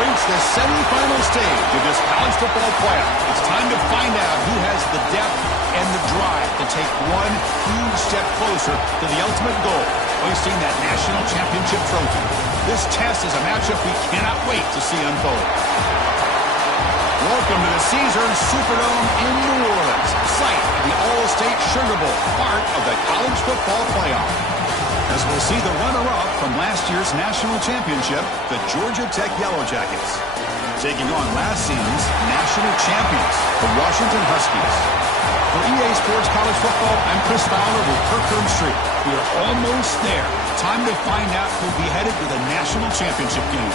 reached the semifinal stage of this college football playoff. It's time to find out who has the depth and the drive to take one huge step closer to the ultimate goal, hoisting that national championship trophy. This test is a matchup we cannot wait to see unfold. Welcome to the Caesars Superdome in New Orleans, site of the All-State Sugar Bowl, part of the college football playoff. As we'll see the runner-up from last year's national championship, the Georgia Tech Yellow Jackets, taking on last season's national champions, the Washington Huskies. For EA Sports College Football, I'm Chris Fowler with Kirk Herbstreit. We are almost there. Time to find out who'll be headed to the national championship game.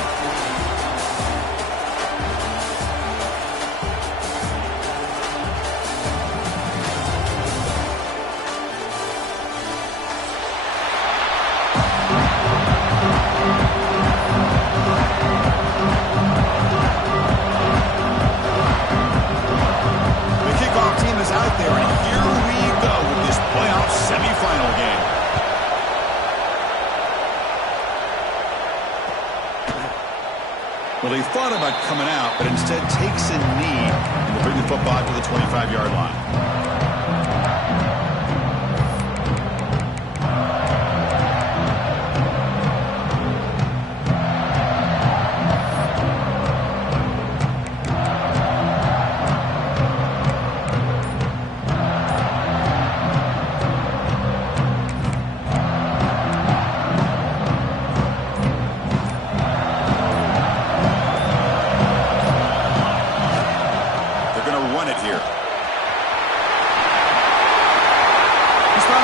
Well, he thought about coming out, but instead takes a knee and will bring the football to the 25-yard line.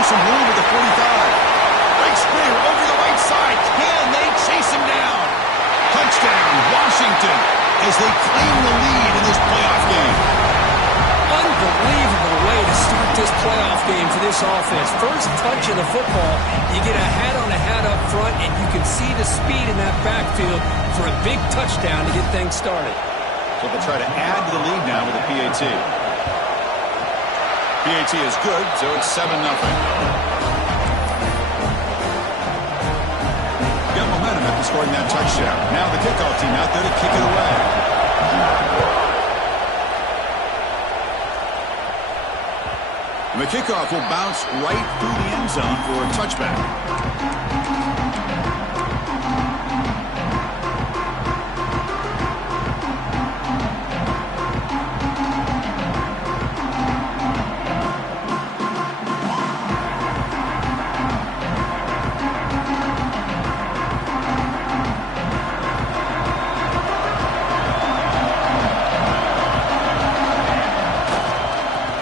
Some room at the 45. Right spear over the right side. Can they chase him down? Touchdown, Washington, as they claim the lead in this playoff game. Unbelievable way to start this playoff game for this offense. First touch of the football, you get a hat-on-a-hat up front, and you can see the speed in that backfield for a big touchdown to get things started. So they'll try to add to the lead now with a PAT. PAT is good, so it's 7-0. Got momentum after scoring that touchdown. Now the kickoff team out there to kick it away. And the kickoff will bounce right through the end zone for a touchback.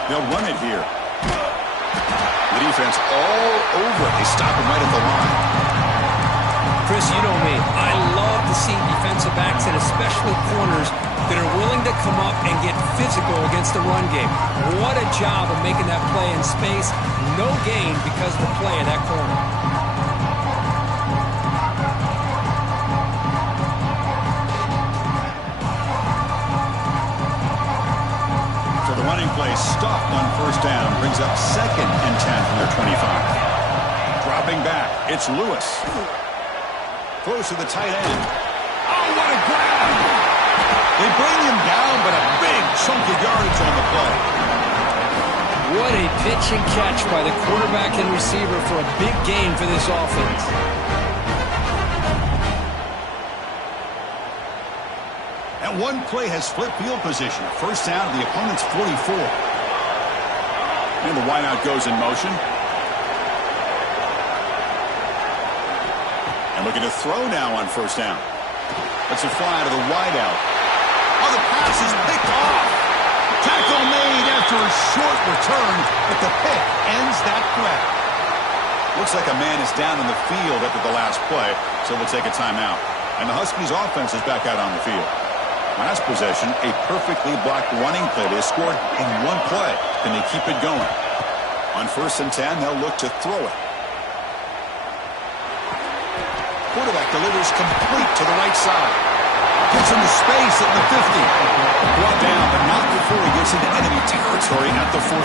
They'll run it here. The defense all over. They stop him right at the line. Chris, you know me. I love to see defensive backs and especially corners that are willing to come up and get physical against the run game. What a job of making that play in space. No gain because of the play of that corner. Running play stopped on first down. Brings up 2nd and 10 from their 25. Dropping back. It's Lewis. Close to the tight end. Oh, what a grab! They bring him down, but a big chunk of yardage on the play. What a pitch and catch by the quarterback and receiver for a big gain for this offense. That one play has flipped field position. First down to the opponent's 44. And the wideout goes in motion. And looking to throw now on first down. That's a fly to the wideout. Oh, the pass is picked off. Tackle made after a short return, but the pick ends that grab. Looks like a man is down in the field after the last play, so we'll take a timeout. And the Huskies offense is back out on the field. Last possession, a perfectly blocked running play. They scored in one play. Can they keep it going? On 1st and 10, they'll look to throw it. Quarterback delivers complete to the right side. Gets into space at the 50. Brought down, but not before he gets into enemy territory at the 49.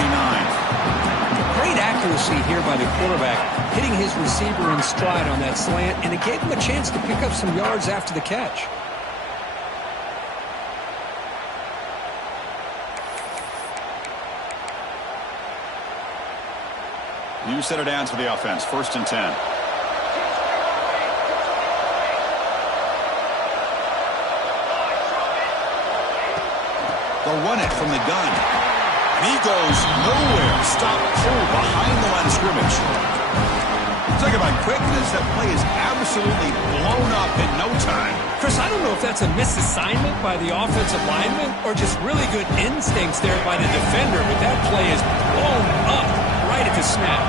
Great accuracy here by the quarterback, hitting his receiver in stride on that slant, and it gave him a chance to pick up some yards after the catch. You set it down to the offense. 1st and 10. They'll run it from the gun. And he goes nowhere. Stop cold behind the line of scrimmage. Talk about quickness. That play is absolutely blown up in no time. Chris, I don't know if that's a misassignment by the offensive lineman or just really good instincts there by the defender, but that play is blown up right at the snap.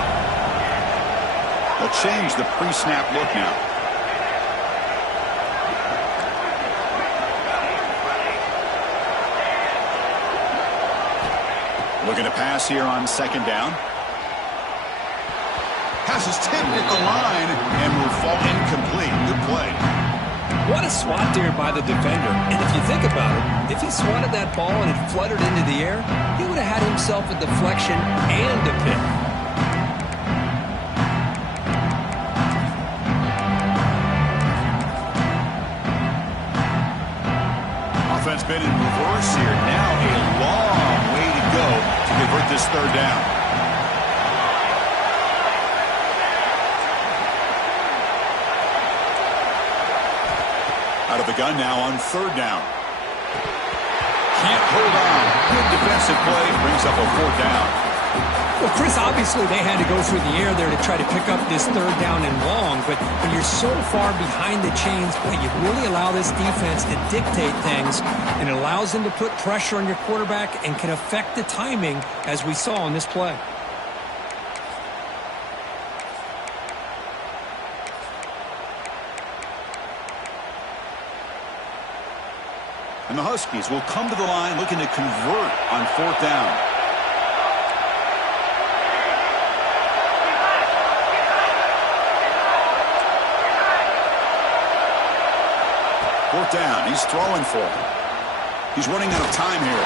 They'll change the pre-snap look now. Looking to pass here on 2nd down. Pass is tipped at the line and will fall incomplete. Good play. What a swat there by the defender. And if you think about it, if he swatted that ball and it fluttered into the air, he would have had himself a deflection and a pick. Offense been in reverse here. Now a long way to go to convert this 3rd down. Out of the gun now on 3rd down. Can't hold on. Good defensive play. Brings up a 4th down. Well, Chris, obviously they had to go through the air there to try to pick up this 3rd down and long, but when you're so far behind the chains, boy, you really allow this defense to dictate things, and it allows them to put pressure on your quarterback and can affect the timing, as we saw on this play. And the Huskies will come to the line looking to convert on 4th down. 4th down. He's throwing for it. He's running out of time here.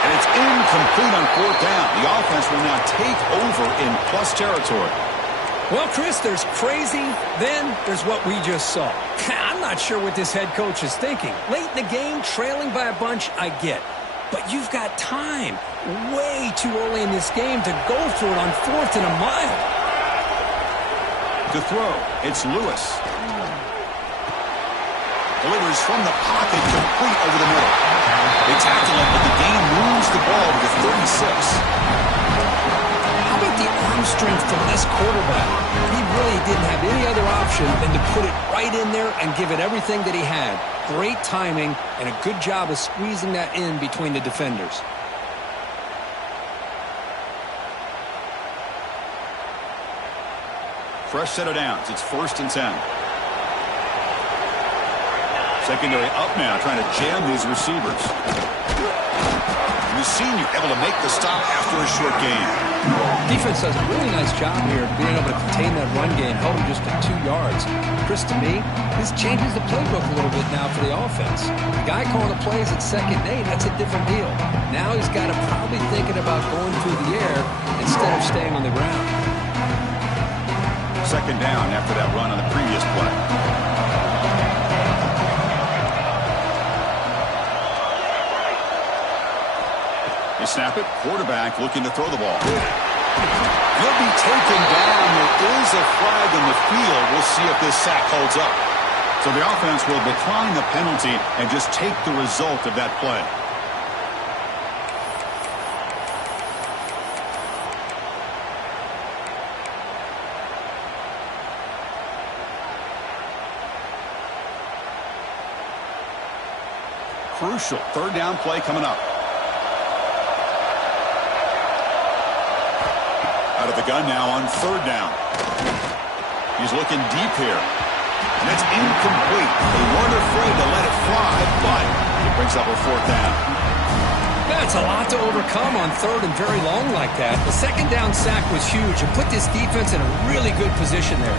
And it's incomplete on 4th down. The offense will now take over in plus territory. Well, Chris, there's crazy, then there's what we just saw. I'm not sure what this head coach is thinking. Late in the game, trailing by a bunch, I get. But you've got time. Way too early in this game to go for it on 4th and a mile. To throw, it's Lewis. Delivers from the pocket, complete over the middle. They tackle him, but the game moves the ball to the 36. How about the arm strength from this quarterback? He really didn't have any other option than to put it right in there and give it everything that he had. Great timing and a good job of squeezing that in between the defenders. Fresh set of downs. It's 1st and 10. Secondary up now, trying to jam these receivers. And the senior able to make the stop after a short gain. Defense does a really nice job here being able to contain that run game, held him just to 2 yards. Chris, to me, this changes the playbook a little bit now for the offense. The guy calling the plays at 2nd and 8, that's a different deal. Now he's got to probably thinking about going through the air instead of staying on the ground. 2nd down after that run on the previous play. They snap it. Quarterback looking to throw the ball. He'll be taken down. There is a flag in the field. We'll see if this sack holds up. So the offense will decline the penalty and just take the result of that play. Crucial 3rd down play coming up. Out of the gun now on 3rd down. He's looking deep here. And it's incomplete. They weren't afraid to let it fly, but it brings up a 4th down. That's a lot to overcome on 3rd and very long like that. The 2nd down sack was huge and put this defense in a really good position there.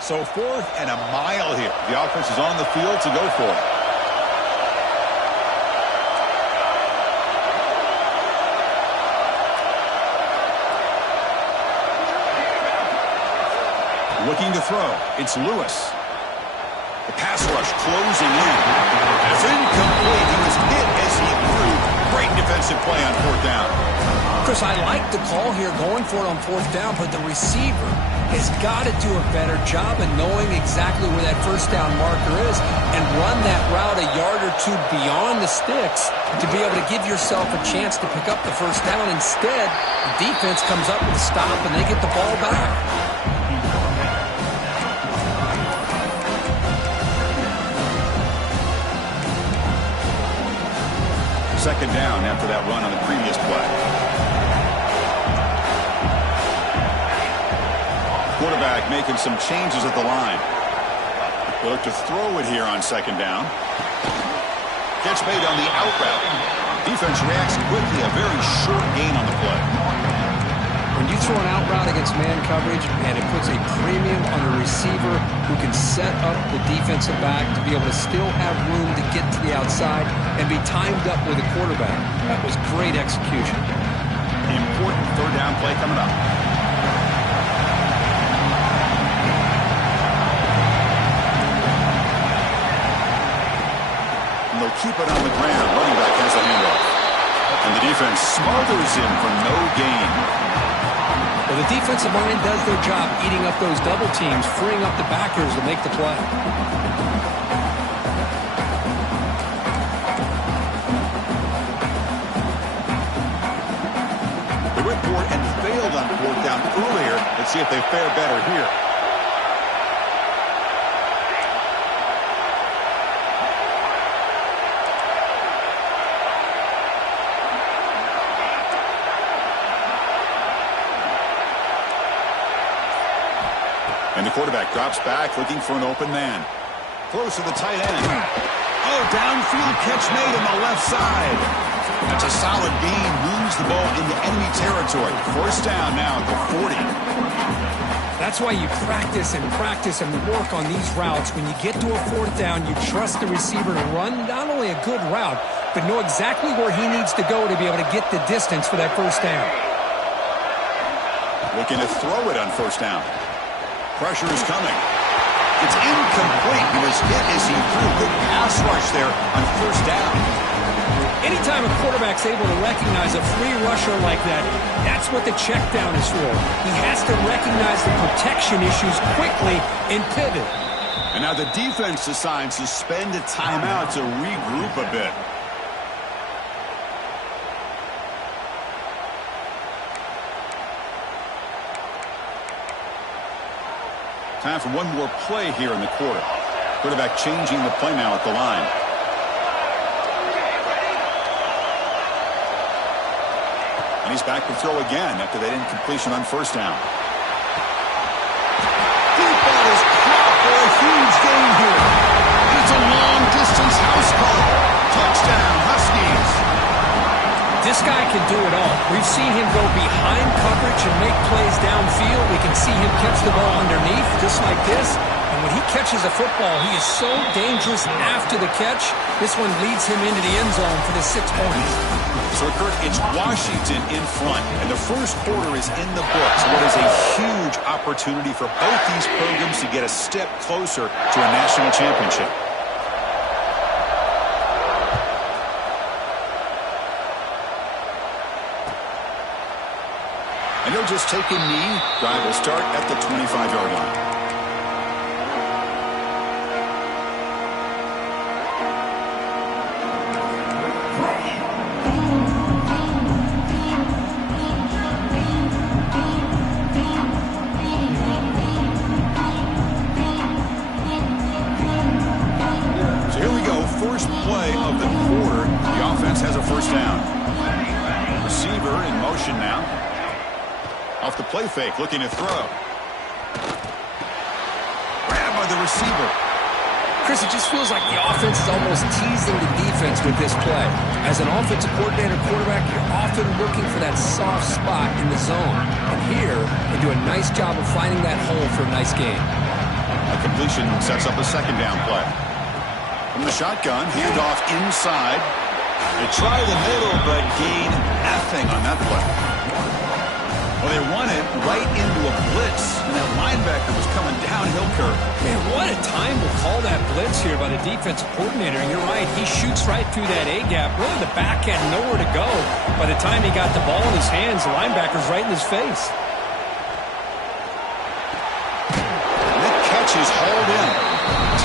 So 4th and a mile here. The offense is on the field to go for it. Looking to throw. It's Lewis. The pass rush closing in. That's incomplete. He was hit as he threw. Great defensive play on 4th down. Chris, I like the call here going for it on 4th down, but the receiver has got to do a better job of knowing exactly where that 1st down marker is and run that route a yard or two beyond the sticks to be able to give yourself a chance to pick up the 1st down. Instead, the defense comes up with a stop and they get the ball back. Second down after that run on the previous play. Quarterback making some changes at the line. They look to throw it here on 2nd down. Catch made on the out route. Defense reacts quickly. A very short gain on the play. When you throw an out route against man coverage, and it puts a premium on a receiver who can set up the defensive back to be able to still have room to get to the outside and be timed up with a quarterback. That was great execution. Important 3rd down play coming up. And they'll keep it on the ground. Running back has the handoff. And the defense smothers him for no gain. Well, the defensive line does their job eating up those double teams, freeing up the backers to make the play. They went for it and failed on 4th down earlier. Let's see if they fare better here. And the quarterback drops back, looking for an open man. Close to the tight end. Oh, downfield catch made on the left side. That's a solid gain. Moves the ball into enemy territory. 1st down now at the 40. That's why you practice and work on these routes. When you get to a 4th down, you trust the receiver to run not only a good route, but know exactly where he needs to go to be able to get the distance for that 1st down. Looking to throw it on 1st down. Pressure is coming. It's incomplete. He was hit as he threw. Good pass rush there on 1st down. Anytime a quarterback's able to recognize a free rusher like that, that's what the check down is for. He has to recognize the protection issues quickly and pivot. And now the defense decides to spend a timeout to regroup a bit. Time for one more play here in the quarter. Quarterback changing the play now at the line. And he's back to throw again after that incompletion on 1st down. Deep ball is caught for a huge gain here. And it's a long-distance house call. Touchdown, Huskies. This guy can do it all. We've seen him go behind coverage and make plays downfield. We can see him catch the ball underneath, just like this. And when he catches a football, he is so dangerous after the catch. This one leads him into the end zone for the 6 points. So, Kurt, it's Washington in front, and the 1st quarter is in the books. What is a huge opportunity for both these programs to get a step closer to a national championship. And he'll just take a knee. Drive will start at the 25-yard line. So here we go. First play of the quarter. The offense has a 1st down. Receiver in motion now. Off the play fake, looking to throw. Grabbed by the receiver. Chris, it just feels like the offense is almost teasing the defense with this play. As an offensive coordinator quarterback, you're often looking for that soft spot in the zone. And here, they do a nice job of finding that hole for a nice gain. A completion sets up a 2nd down play. From the shotgun, handoff inside. They try the middle, but gain nothing on that play. Well, they run it right into a blitz, and that linebacker was coming downhill, Kirk. Man, what a time to call that blitz here by the defensive coordinator. And you're right, he shoots right through that A-gap. Really, the back had nowhere to go. By the time he got the ball in his hands, the linebacker's right in his face. And that catch is hauled in.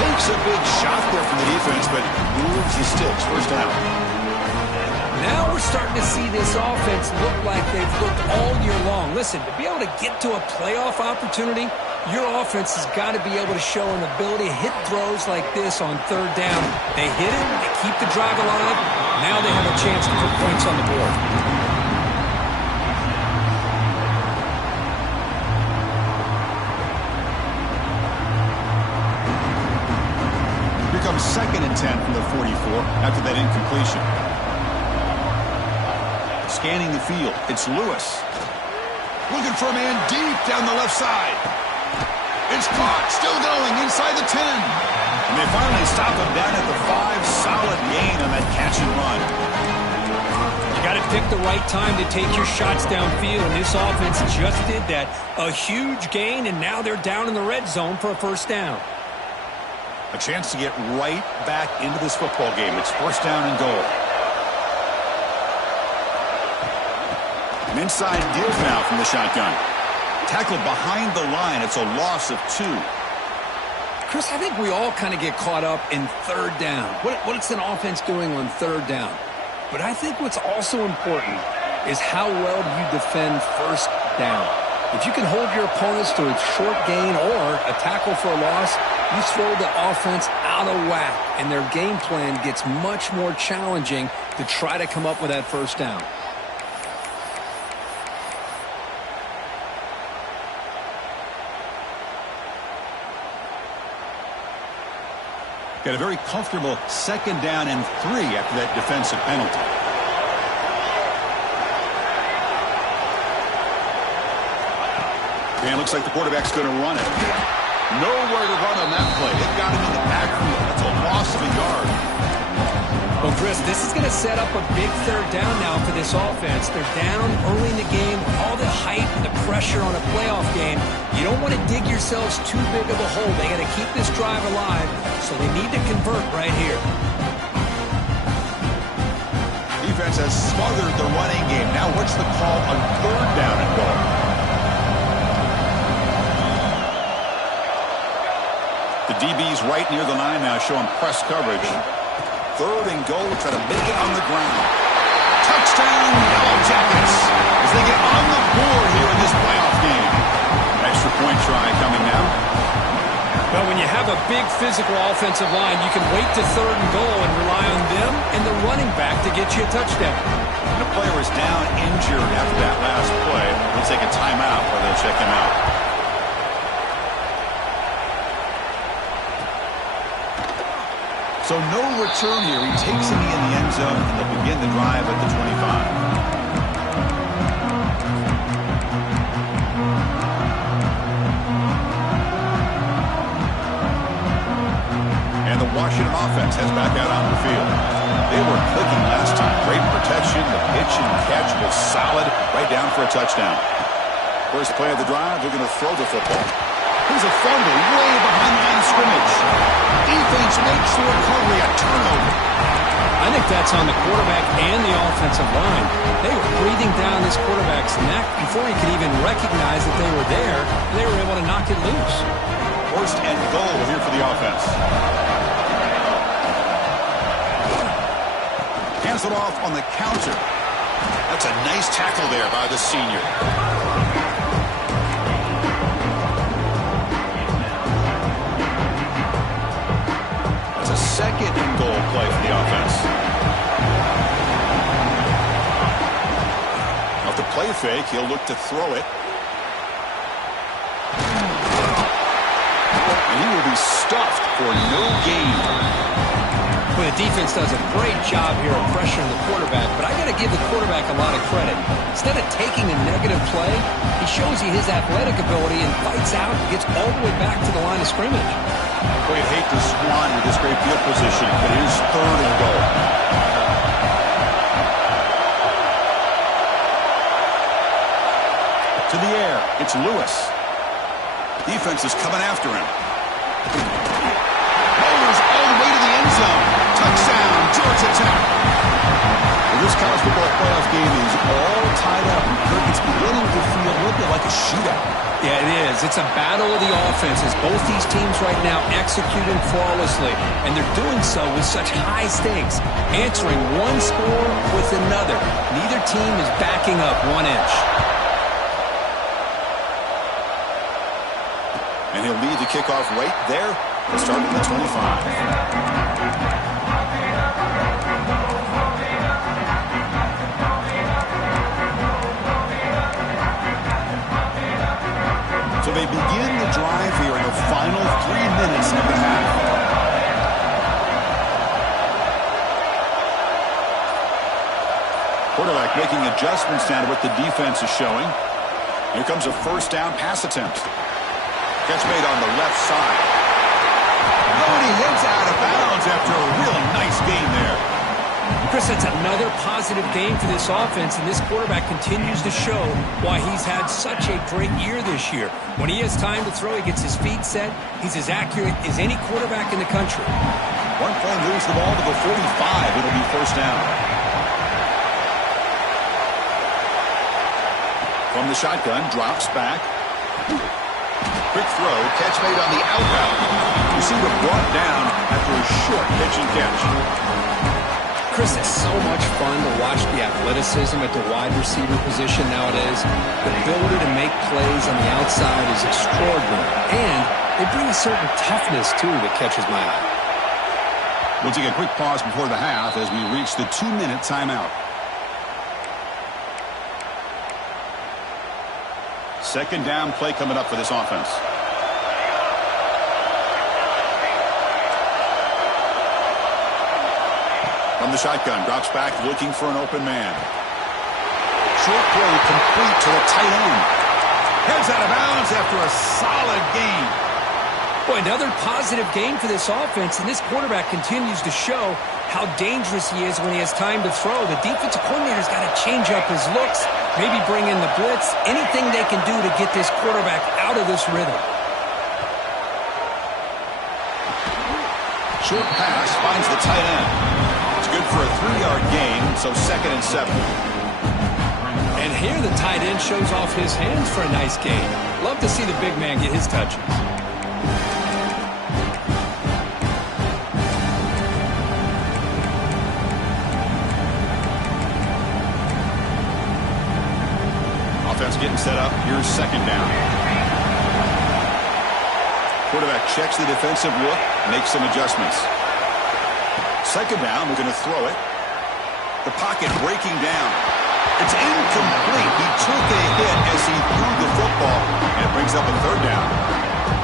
Takes a big shot there from the defense, but moves the sticks. First down. Now we're starting to see this offense look like they've looked all year long. Listen, to be able to get to a playoff opportunity, your offense has got to be able to show an ability to hit throws like this on third down. They hit it, they keep the drive alive. Now they have a chance to put points on the board. Here comes 2nd and 10 from the 44 after that incompletion. Scanning the field, it's Lewis. Looking for a man deep down the left side. It's caught, still going inside the 10. And they finally stop him down at the 5. Solid gain on that catch and run. You got to pick the right time to take your shots downfield, and this offense just did that. A huge gain, and now they're down in the red zone for a first down. A chance to get right back into this football game. It's first down and goal. An inside give now from the shotgun. Tackled behind the line. It's a loss of 2. Chris, I think we all kind of get caught up in third down. What's an offense doing on third down? But I think what's also important is how well do you defend first down. If you can hold your opponents to a short gain or a tackle for a loss, you throw the offense out of whack, and their game plan gets much more challenging to try to come up with that first down. Got a very comfortable 2nd down and 3 after that defensive penalty. And it looks like the quarterback's going to run it. Nowhere to run on that play. It got him in the backfield. That's a loss of a yard. Well, Chris, this is going to set up a big third down now for this offense. They're down early in the game. All the hype and the pressure on a playoff game. You don't want to dig yourselves too big of a hole. They got to keep this drive alive, so they need to convert right here. Defense has smothered the running game. Now what's the call on third down and goal? The DB's right near the line now, showing press coverage. 3rd and goal, try to make it on the ground. Touchdown, Yellow Jackets, as they get on the board here in this playoff game. Extra point try coming now. Well, when you have a big physical offensive line, you can wait to 3rd and goal and rely on them and the running back to get you a touchdown. And the player is down injured after that last play. They'll take a timeout where they'll check him out. So no return here. He takes it in the end zone, and they'll begin the drive at the 25. And the Washington offense heads back out on the field. They were clicking last time. Great protection. The pitch and catch was solid. Right down for a touchdown. First play of the drive, they're going to throw the football. Here's a fumble way behind the line of scrimmage. Defense makes the recovery, a turnover. I think that's on the quarterback and the offensive line. They were breathing down this quarterback's neck before he could even recognize that they were there, and they were able to knock it loose. First and goal here for the offense. Hands it off on the counter. That's a nice tackle there by the senior. A 2nd and goal play for the offense. Off the play fake, he'll look to throw it. And he will be stuffed for no gain. Well, the defense does a great job here of pressuring the quarterback, but I got to give the quarterback a lot of credit. Instead of taking a negative play, he shows you his athletic ability and fights out and gets all the way back to the line of scrimmage. Boy, you'd hate to squander this great field position, but it is 3rd and goal. To the It's Lewis. Defense is coming after him. Bowlers all the way to the end zone. Touchdown, Georgia Tech. Well, this college football playoff game is all tied up. Kirk, it's beginning to feel a little bit like a shootout. Yeah, it is. It's a battle of the offenses. Both these teams right now executing flawlessly, and they're doing so with such high stakes, answering one score with another. Neither team is backing up 1 inch. And he'll lead the kickoff right there to start at the 25. So they begin the drive here in the final 3 minutes of the half. Quarterback making adjustments down to what the defense is showing. Here comes a first down pass attempt. Catch made on the left side. Oh, and he heads out of bounds after a real nice gain there. Chris, it's another positive game for this offense, and this quarterback continues to show why he's had such a great year this year. When he has time to throw, he gets his feet set. He's as accurate as any quarterback in the country. One play moves the ball to the 45. It'll be first down. From the shotgun, drops back. Quick throw, catch made on the out route. Receiver brought down after a short pitch and catch. Chris, it's so much fun to watch the athleticism at the wide receiver position nowadays. The ability to make plays on the outside is extraordinary, and they bring a certain toughness, too, that catches my eye. We'll take a quick pause before the half as we reach the 2-minute timeout. Second down play coming up for this offense. From the shotgun, drops back, looking for an open man. Short throw complete to the tight end. Heads out of bounds after a solid gain. Boy, another positive game for this offense, and this quarterback continues to show how dangerous he is when he has time to throw. The defensive coordinator's got to change up his looks, maybe bring in the blitz, anything they can do to get this quarterback out of this rhythm. Short pass finds the tight end. Good for a 3-yard gain, so 2nd and 7. And here the tight end shows off his hands for a nice gain. Love to see the big man get his touches. Offense getting set up. Here's second down. Quarterback checks the defensive look, makes some adjustments. Second down, we're going to throw it. The pocket breaking down. It's incomplete. He took a hit as he threw the football, and it brings up a third down.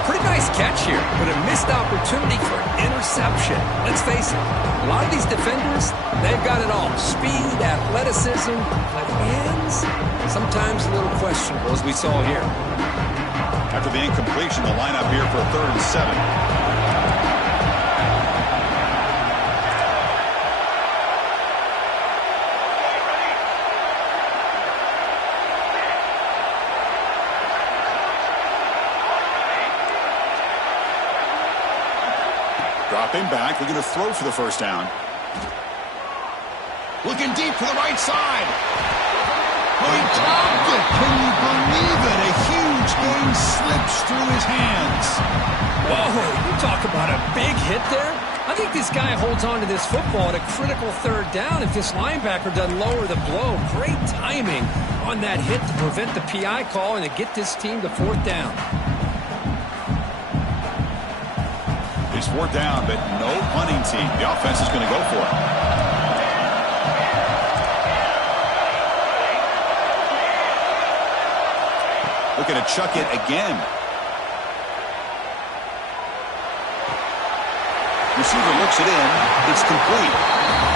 Pretty nice catch here, but a missed opportunity for an interception. Let's face it, a lot of these defenders, they've got it all. Speed, athleticism, but hands, sometimes a little questionable, as we saw here. After the incompletion, the lineup here for a 3rd and 7. Dropping back, looking to throw for the first down. Looking deep to the right side. Oh, he dropped it. Can you believe it? A huge gain slips through his hands. Whoa, you talk about a big hit there. I think this guy holds on to this football at a critical 3rd down if this linebacker doesn't lower the blow. Great timing on that hit to prevent the PI call and to get this team to 4th down. It's 4th down, but no punting team. The offense is going to go for it. Looking to chuck it again. Receiver looks it in. It's complete.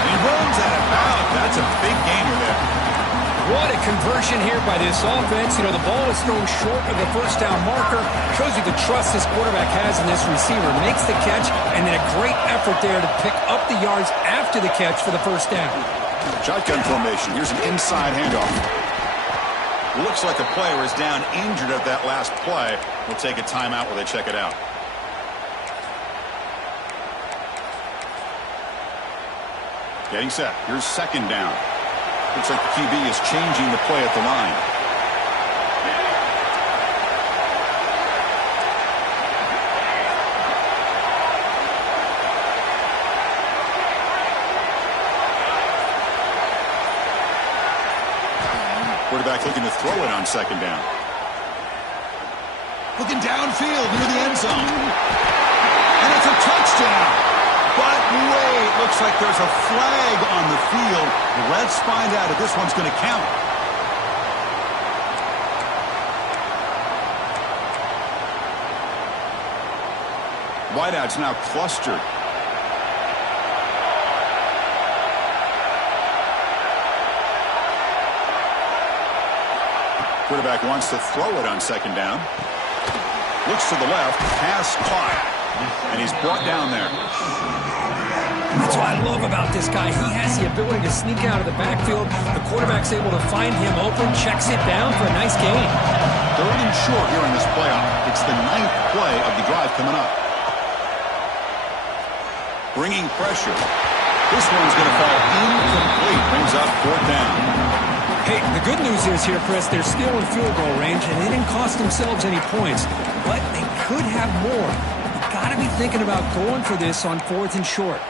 And he runs out of bounds. That's a big gainer there. What a conversion here by this offense. You know, the ball is thrown short of the first down marker. Shows you the trust this quarterback has in this receiver. Makes the catch, and then a great effort there to pick up the yards after the catch for the first down. Shotgun formation. Here's an inside handoff. Looks like the player is down injured at that last play. We'll take a timeout while they check it out. Getting set. Here's second down. Looks like the QB is changing the play at the line. Quarterback looking to throw it on second down. Looking downfield near the end zone. And it's a touchdown. But wait, looks like there's a flag on the field. Let's find out if this one's going to count. Wideout's now clustered. Quarterback wants to throw it on second down. Looks to the left. Pass caught. And he's brought down there. That's what I love about this guy. He has the ability to sneak out of the backfield. The quarterback's able to find him open, checks it down for a nice gain. Third and short here in this playoff. It's the 9th play of the drive coming up. Bringing pressure. This one's going to fall incomplete. Brings up fourth down. Hey, the good news is here, Chris, they're still in field goal range, and they didn't cost themselves any points. But they could have more. You've got to be thinking about going for this on fourth and short.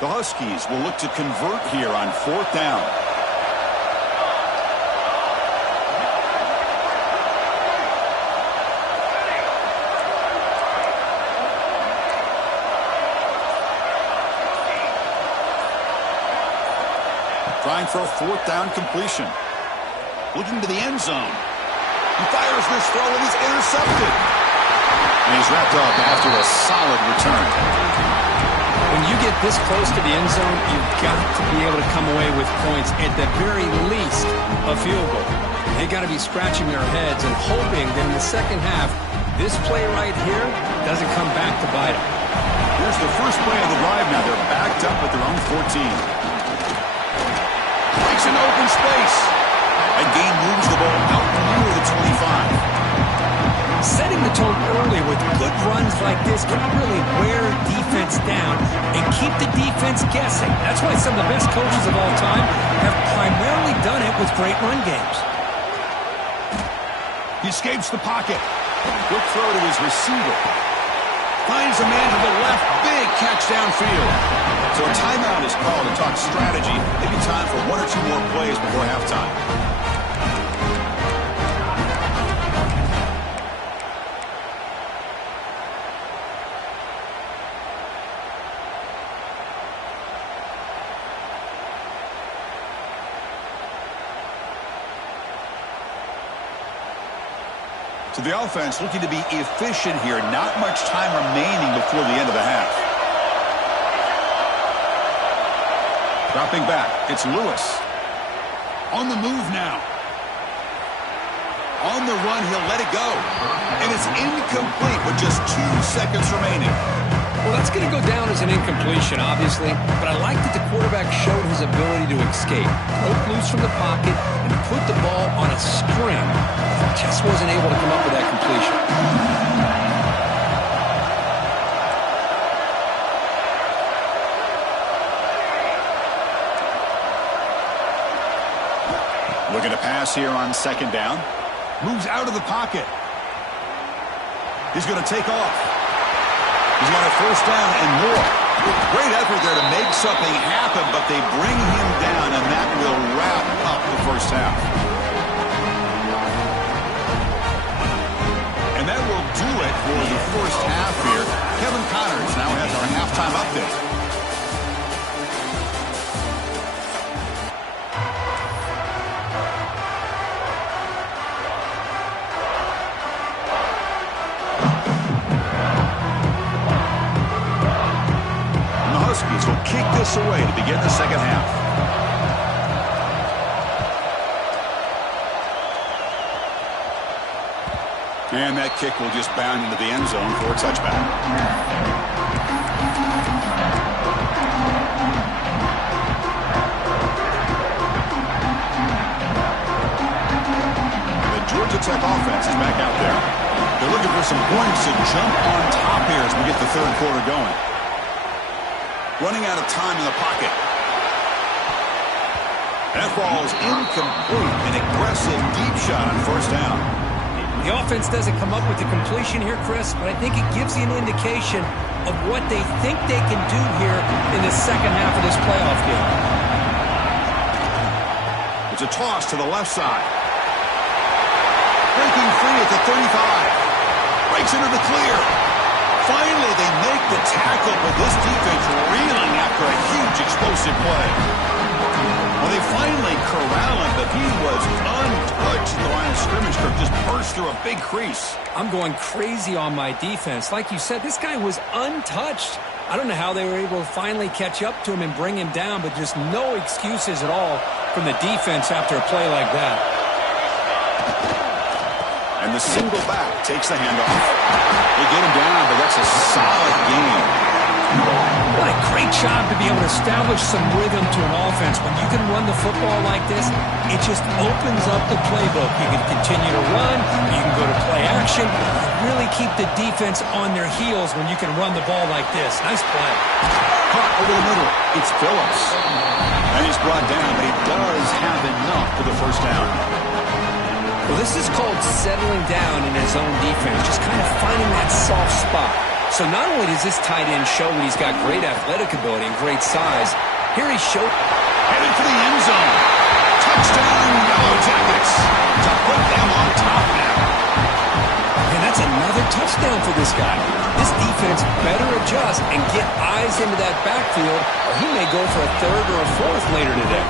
The Huskies will look to convert here on fourth down. Trying for a fourth down completion. Looking to the end zone. He fires this throw and he's intercepted. And he's wrapped up after a solid return. When you get this close to the end zone, you've got to be able to come away with points, at the very least a field goal. They got to be scratching their heads and hoping that in the second half, this play right here doesn't come back to bite them. Here's the first play of the drive now. They're backed up at their own 14. Breaks into open space. And Gain moves the ball out near the 25. Setting the tone early with good runs like this can really wear defense down and keep the defense guessing. That's why some of the best coaches of all time have primarily done it with great run games. He escapes the pocket. Good throw to his receiver. Finds a man to the left. Big catch downfield. So a timeout is called to talk strategy. Maybe time for one or two more plays before halftime. So the offense looking to be efficient here. Not much time remaining before the end of the half. Dropping back. It's Lewis. On the move now. On the run, he'll let it go. And it's incomplete with just 2 seconds remaining. Well, that's going to go down as an incompletion, obviously. But I like that the quarterback showed his ability to escape. Broke loose from the pocket and put the ball on a string. Just wasn't able to come up with that completion. Looking to pass here on second down. Moves out of the pocket. He's going to take off. He's got a first down and more. Great effort there to make something happen, but they bring him down, and that will wrap up the first half. And that will do it for the first half here. Kevin Connors now has our halftime update. Will kick this away to begin the second half. And that kick will just bound into the end zone for a touchback. The Georgia Tech offense is back out there. They're looking for some points to jump on top here as we get the third quarter going. Running out of time in the pocket. That ball is incomplete. An aggressive deep shot on first down. The offense doesn't come up with the completion here, Chris, but I think it gives you an indication of what they think they can do here in the second half of this playoff game. It's a toss to the left side. Breaking free at the 35. Breaks into the clear. Finally, they make the tackle, but this defense reeling after a huge explosive play. Well, they finally corral him, but he was untouched at the line of scrimmage. Just burst through a big crease. I'm going crazy on my defense. Like you said, this guy was untouched. I don't know how they were able to finally catch up to him and bring him down, but just no excuses at all from the defense after a play like that. And the single back takes the handoff. They get him down, but that's a solid game. What a great job to be able to establish some rhythm to an offense. When you can run the football like this, it just opens up the playbook. You can continue to run. You can go to play action. You really keep the defense on their heels when you can run the ball like this. Nice play. Caught over the middle. It's Phillips. And he's brought down, but he does have enough for the first down. Well, this is called settling down in his own defense, just kind of finding that soft spot. So not only does this tight end show that he's got great athletic ability and great size, here he showed... Headed for the end zone. Touchdown, Yellow Jackets. To put them on top now. And that's another touchdown for this guy. This defense better adjust and get eyes into that backfield, or he may go for a third or a fourth later today.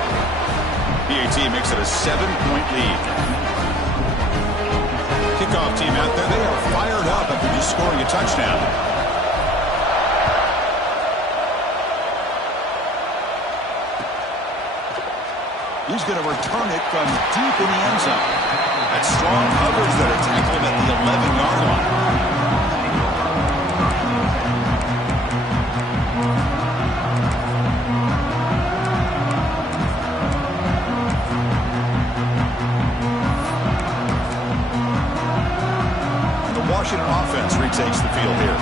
PAT makes it a 7-point lead. Kickoff team out there, they are fired up after just scoring a touchdown. He's going to return it from deep in the end zone. That strong coverage that are tackling at the 11-yard line. Washington offense retakes the field here.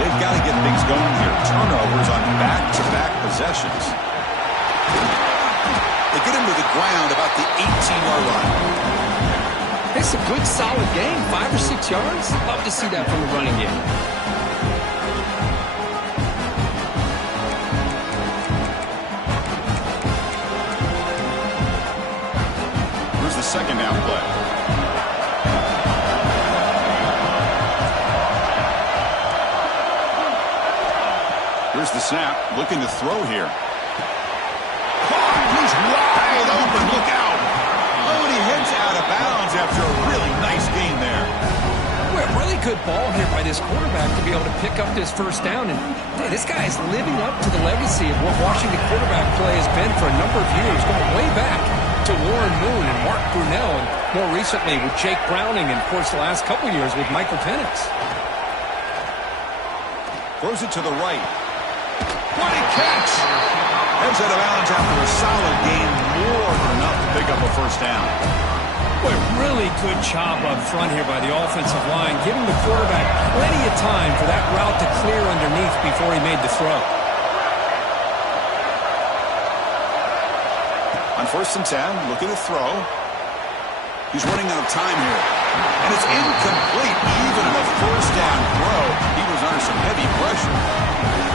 They've got to get things going here. Turnovers on back-to-back possessions. They get him to the ground about the 18-yard line. It's a good, solid game. 5 or 6 yards. Love to see that from the running game. Here's the second down play. Here's the snap, looking to throw here. Oh, he's wide open, look out. Oh, and he heads out of bounds after a really nice game there. Well, really good ball here by this quarterback to be able to pick up this first down. And hey, this guy is living up to the legacy of what Washington quarterback play has been for a number of years, going way back to Warren Moon and Mark Brunell, and more recently with Jake Browning, and of course the last couple years with Michael Penix. Throws it to the right. What a catch! Heads out of bounds after a solid game, more than enough to pick up a first down. Boy, really good job up front here by the offensive line, giving the quarterback plenty of time for that route to clear underneath before he made the throw. On 1st and 10, looking to throw. He's running out of time here. And it's incomplete, even on a first down throw. He was under some heavy pressure.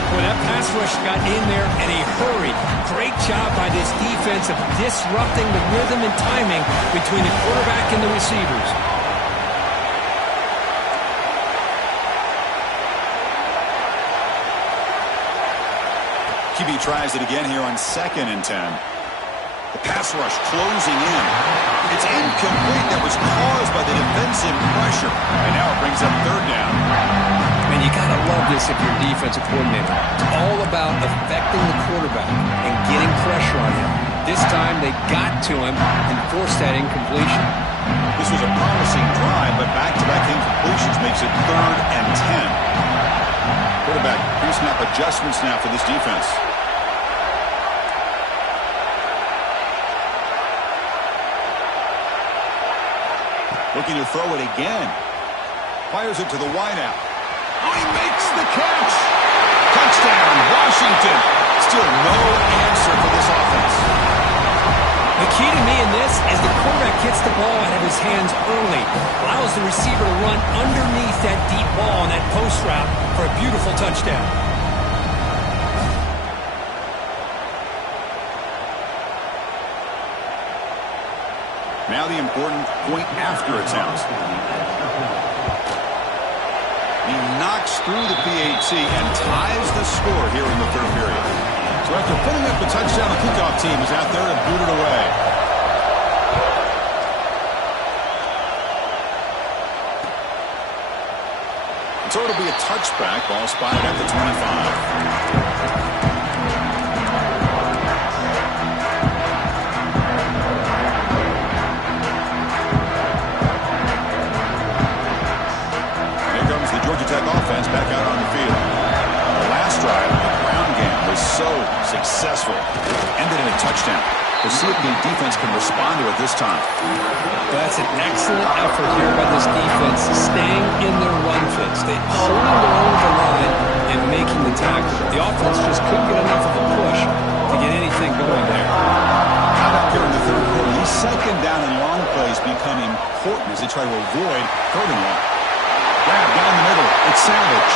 Well, that pass rush got in there and he hurried. Great job by this defense of disrupting the rhythm and timing between the quarterback and the receivers. QB tries it again here on 2nd and 10. The pass rush closing in. It's incomplete. That was caused by the defensive pressure. And now it brings up 3rd down. Man, you got to love this if you're a defensive coordinator. It's all about affecting the quarterback and getting pressure on him. This time they got to him and forced that incompletion. This was a promising drive, but back-to-back incompletions makes it 3rd and 10. Quarterback, here's snap adjustments now for this defense. Looking to throw it again. Fires it to the wideout. Oh, he makes the catch. Touchdown, Washington. Still no answer for this offense. The key to me in this is the quarterback gets the ball out of his hands early, allows the receiver to run underneath that deep ball on that post route for a beautiful touchdown. Now the important point after attempt. He knocks through the PAT and ties the score here in the 3rd period. So after putting up the touchdown, the kickoff team is out there and boot it away. So it'll be a touchback. Ball spotted at the 25. Georgia Tech offense back out on the field. The last drive of the ground game was so successful. Ended in a touchdown. We'll see if the defense can respond to it this time. That's an excellent effort here by this defense, staying in their run fits. They holding their own the line and making the tackle. The offense just couldn't get enough of a push to get anything going there. How about here in the 3rd quarter? These 2nd down and long plays become important as they try to avoid 3rd and long. Grab down the middle. It's Savage.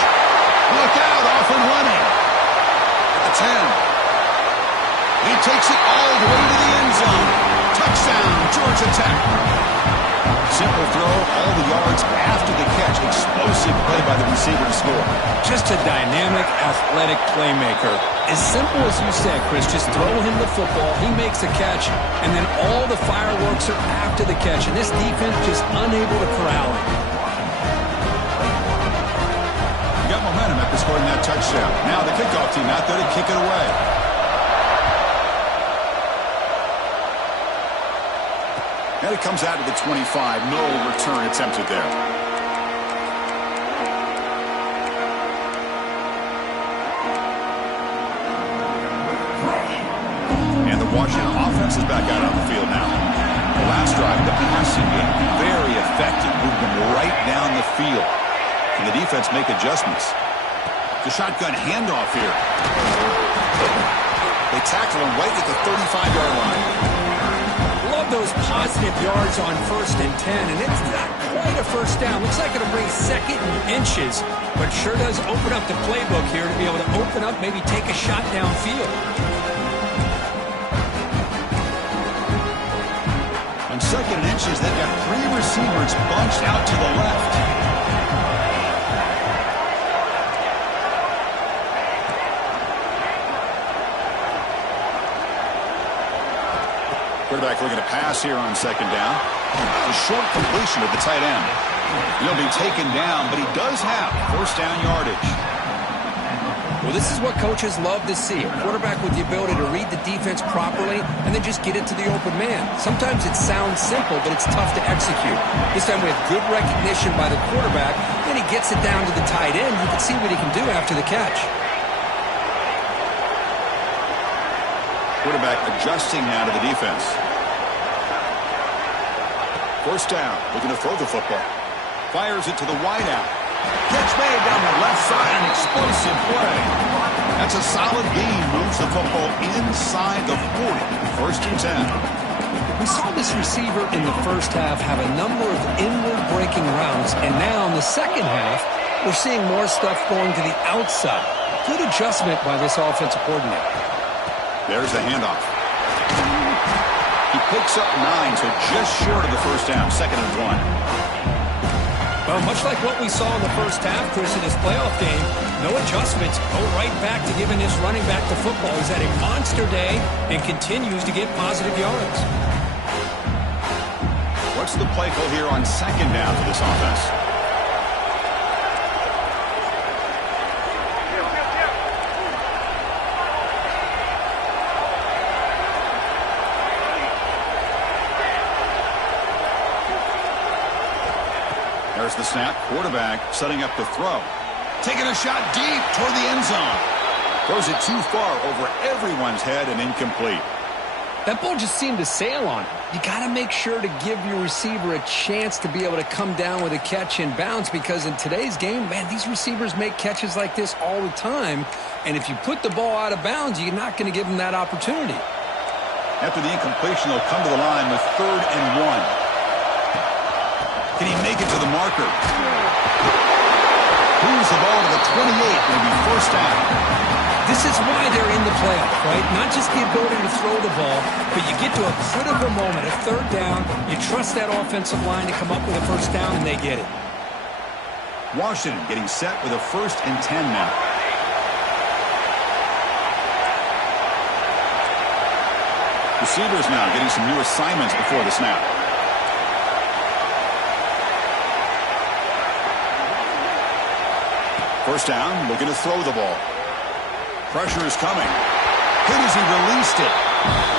Look out, off and running. At the 10. He takes it all the way to the end zone. Touchdown, Georgia Tech. Simple throw, all the yards after the catch. Explosive play by the receiver to score. Just a dynamic, athletic playmaker. As simple as you said, Chris, just throw him the football, he makes a catch, and then all the fireworks are after the catch. And this defense just unable to corral him. Got momentum after scoring that touchdown. Now the kickoff team out there to kick it away. And it comes out to the 25. No return attempted there. And the Washington offense is back out on the field now. The last drive, the passing game, very effective. Moved them right down the field. And the defense make adjustments. The shotgun handoff here. They tackle him right at the 35-yard line. Love those positive yards on 1st and 10, and it's not quite a first down. Looks like it'll bring 2nd and inches, but sure does open up the playbook here to be able to open up, maybe take a shot downfield. On 2nd and inches, they've got 3 receivers bunched out to the left. Quarterback looking to pass here on 2nd down. A short completion of the tight end. He'll be taken down, but he does have 1st down yardage. Well, this is what coaches love to see. A quarterback with the ability to read the defense properly and then just get it to the open man. Sometimes it sounds simple, but it's tough to execute. This time we have good recognition by the quarterback. Then he gets it down to the tight end. You can see what he can do after the catch. Quarterback adjusting now to the defense. 1st down, looking to throw the football. Fires it to the wideout. Catch made down the left side, an explosive play. That's a solid gain, moves the football inside the 40. 1st and 10. We saw this receiver in the first half have a number of inward breaking routes, and now in the second half, we're seeing more stuff going to the outside. Good adjustment by this offensive coordinator. There's the handoff. He picks up 9, so just short of the 1st down, 2nd and 1. Well, much like what we saw in the first half, Chris, in this playoff game, no adjustments. Go right back to giving this running back the football. He's had a monster day and continues to get positive yards. What's the play call here on 2nd down for this offense? There's the snap. Quarterback setting up to throw. Taking a shot deep toward the end zone. Throws it too far over everyone's head and incomplete. That ball just seemed to sail on him. You got to make sure to give your receiver a chance to be able to come down with a catch and bounce, because in today's game, man, these receivers make catches like this all the time. And if you put the ball out of bounds, you're not going to give them that opportunity. After the incompletion, they'll come to the line with 3rd and 1. Can he make it to the marker? Moves the ball to the 28, maybe first down. This is why they're in the playoff, right? Not just the ability to throw the ball, but you get to a critical moment, a 3rd down, you trust that offensive line to come up with a first down, and they get it. Washington getting set with a 1st and 10 now. Receivers now getting some new assignments before the snap. First down, looking to throw the ball. Pressure is coming. Hit as he released it.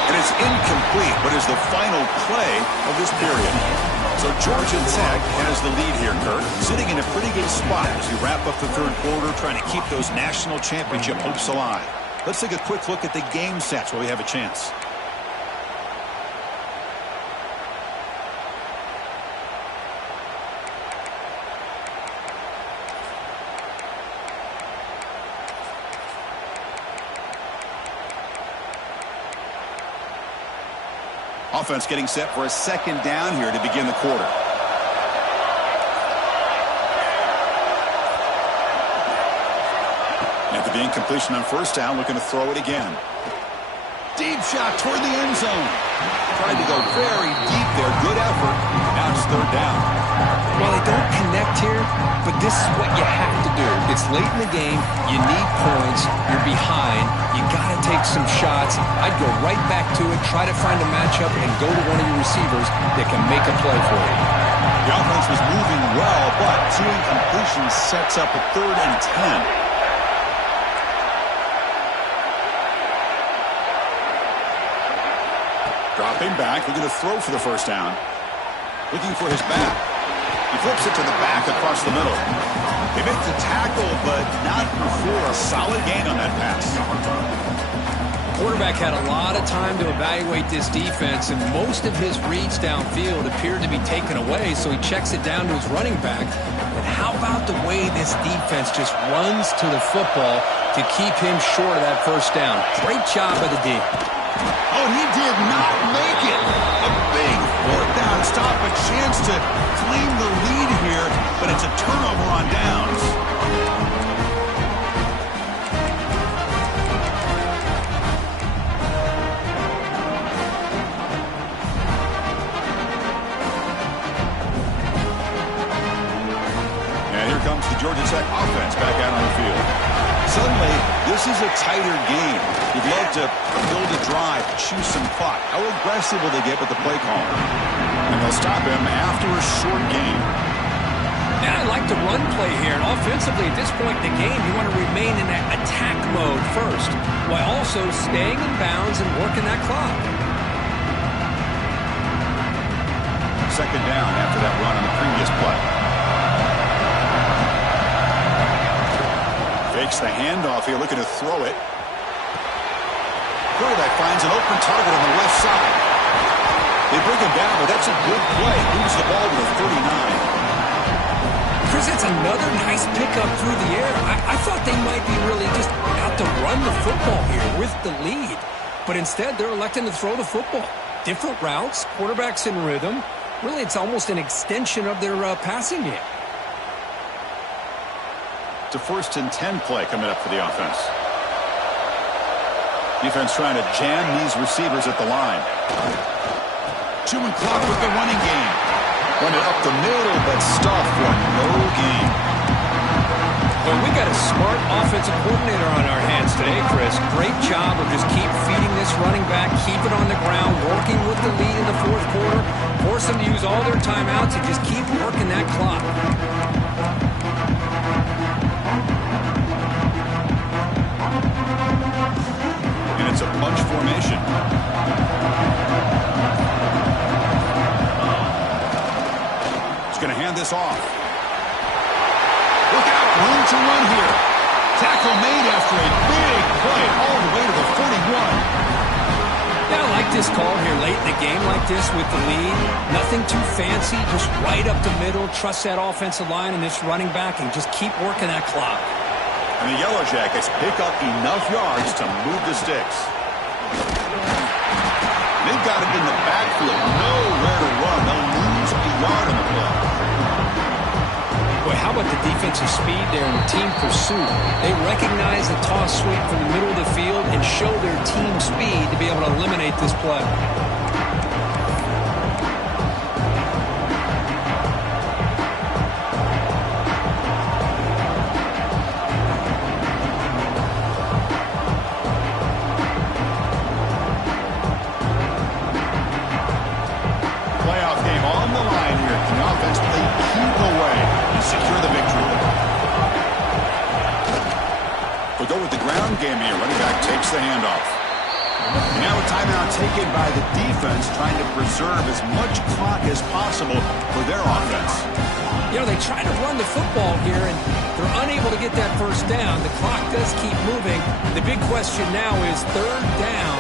And it's incomplete, but is the final play of this period. So Georgia Tech has the lead here, Kurt. Sitting in a pretty good spot as we wrap up the 3rd quarter, trying to keep those national championship hopes alive. Let's take a quick look at the game sets while we have a chance. Offense getting set for a 2nd down here to begin the quarter. After the incompletion on 1st down, looking to throw it again. Deep shot toward the end zone. Tried to go very deep there. Good effort. Now it's 3rd down. Well, they don't connect here, but this is what you have to do. It's late in the game. You need points. You're behind. You got to take some shots. I'd go right back to it, try to find a matchup, and go to one of your receivers that can make a play for you. The offense was moving well, but 2 incompletions sets up a 3rd and 10. Dropping back, looking to throw for the first down. Looking for his back. He flips it to the back across the middle. He makes the tackle, but not before a solid gain on that pass. Quarterback had a lot of time to evaluate this defense, and most of his reads downfield appeared to be taken away, so he checks it down to his running back. But how about the way this defense just runs to the football to keep him short of that first down? Great job by the D. Oh, he did not make it. A big 4th down stop, a chance to claim the lead here, but it's a turnover on downs. And here comes the Georgia Tech offense back out on the field. Suddenly, this is a tighter game. You'd love to build a drive, choose some clock. How aggressive will they get with the play caller? And they'll stop him after a short game. And I like the run play here. And offensively, at this point in the game, you want to remain in that attack mode first, while also staying in bounds and working that clock. 2nd down after that run on the previous play. Fakes the handoff here, looking to throw it. Quarterback finds an open target on the left side. They bring him down, but that's a good play. Moves the ball to the 39. Chris, it's another nice pickup through the air. I thought they might be really just out to run the football here with the lead. But instead, they're electing to throw the football. Different routes, quarterbacks in rhythm. Really, it's almost an extension of their passing game. It's a 1st and 10 play coming up for the offense. Defense trying to jam these receivers at the line. Chewing clock with the running game. Run it up the middle, but stuffed for no gain. Well, we got a smart offensive coordinator on our hands today, Chris. Great job of just keep feeding this running back, keep it on the ground, working with the lead in the 4th quarter, force them to use all their timeouts, and just keep working that clock. And it's a bunch formation. He's going to hand this off. to run here. Tackle made after a big play all the way to the 41. Yeah, I like this call here late in the game like this with the lead. Nothing too fancy, just right up the middle. Trust that offensive line and this running back and just keep working that clock. And the Yellow Jackets pick up enough yards to move the sticks. They've got it in the backfield. Nowhere to run. They'll lose a yard on the play. Boy, how about the defensive speed there and the team pursuit? They recognize the toss sweep from the middle of the field and show their team speed to be able to eliminate this play. Playoff game on the line here. Can the offense play keep away and secure the victory? We'll go with the ground game here. Running back takes the handoff. And now a timeout taken by the defense, trying to preserve as much clock as possible for their offense. You know, they try to run the football here, and they're unable to get that first down. The clock does keep moving. The big question now is third down.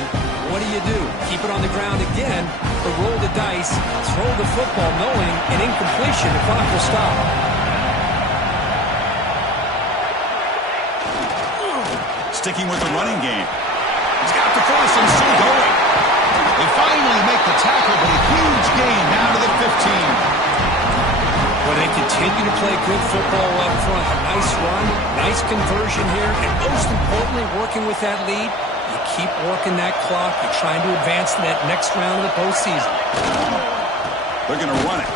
What do you do? Keep it on the ground again, or roll the dice, throw the football, knowing an incompletion, the clock will stop. Sticking with the running game. He's got the cross and still going. They finally make the tackle, but a huge gain now to the 15. Well, they continue to play good football up front. A nice run, nice conversion here, and most importantly, working with that lead, you keep working that clock. You're trying to advance to that next round of the postseason. They're going to run it.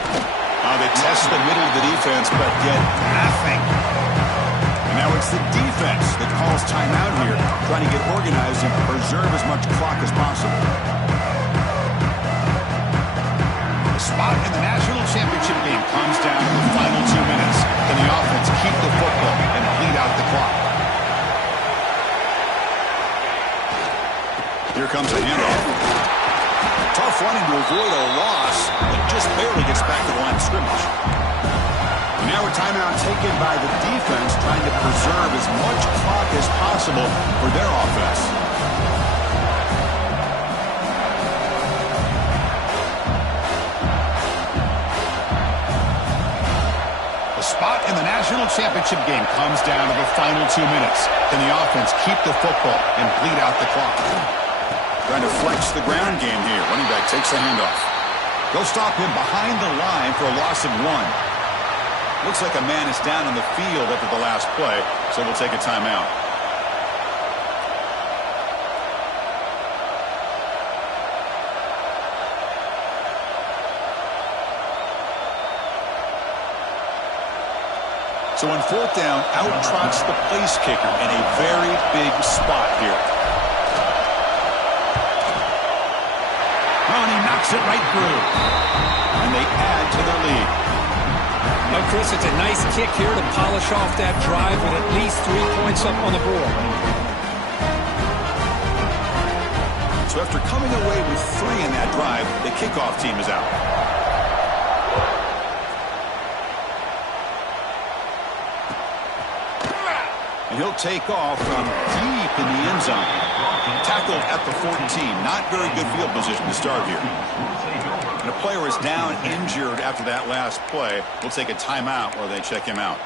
Now they test the middle of the defense, but get nothing. And now it's the defense that calls timeout here, trying to get organized and preserve as much clock as possible. The spot in the national championship game comes down to the final 2 minutes. Can the offense keep the football and bleed out the clock? Here comes a handoff. Tough running to avoid a loss, but just barely gets back to the line of scrimmage. And now a timeout taken by the defense, trying to preserve as much clock as possible for their offense. The spot in the national championship game comes down to the final 2 minutes. Can the offense keep the football and bleed out the clock? Trying to flex the ground game here. Running back takes the handoff. They'll stop him behind the line for a loss of 1. Looks like a man is down on the field after the last play, so they'll take a timeout. So on fourth down, out trots the place kicker in a very big spot here. And he knocks it right through. And they add to their lead. Now, Chris, it's a nice kick here to polish off that drive with at least 3 points up on the board. So after coming away with 3 in that drive, the kickoff team is out. And he'll take off from deep in the end zone. Tackled at the 14. Not very good field position to start here. And a player is down injured after that last play. We'll take a timeout while they check him out.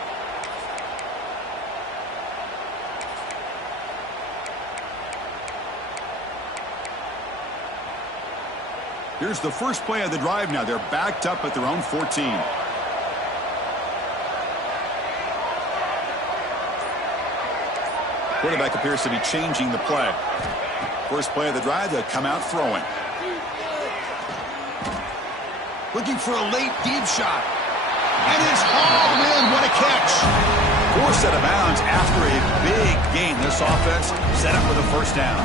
Here's the first play of the drive now. They're backed up at their own 14. Quarterback appears to be changing the play. First play of the drive, they'll come out throwing. Looking for a late deep shot. And it's hauled in. What a catch. Forced out of bounds after a big gain. This offense set up with a first down.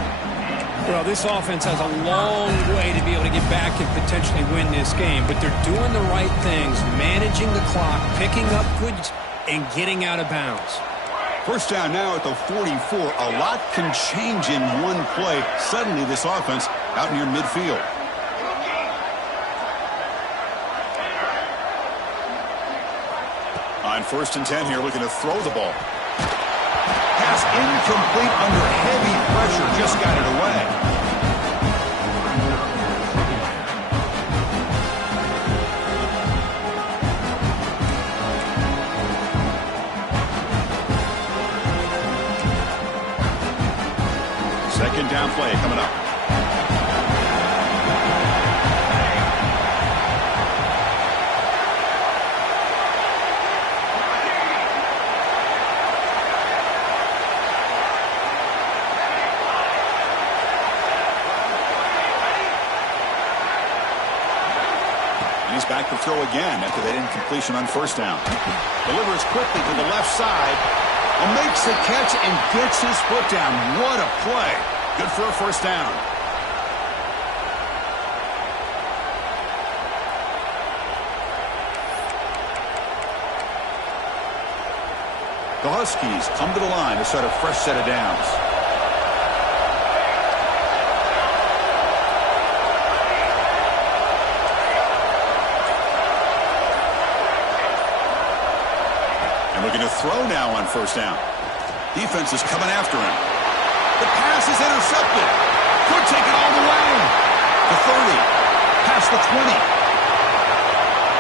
Well, this offense has a long way to be able to get back and potentially win this game, but they're doing the right things, managing the clock, picking up goods, and getting out of bounds. First down now at the 44. A lot can change in one play. Suddenly this offense out near midfield. On 1st and 10 here, looking to throw the ball. pass incomplete under heavy pressure. Just got it away. Second down play coming up. He's back to throw again after that incompletion on first down. Delivers quickly to the left side. Makes the catch and gets his foot down. What a play. Good for a first down. The Huskies come to the line to start a fresh set of downs. Looking to throw now on first down. Defense is coming after him. The pass is intercepted. Could take it all the way. The 30. Past the 20.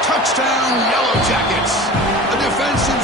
Touchdown, Yellow Jackets. A defensive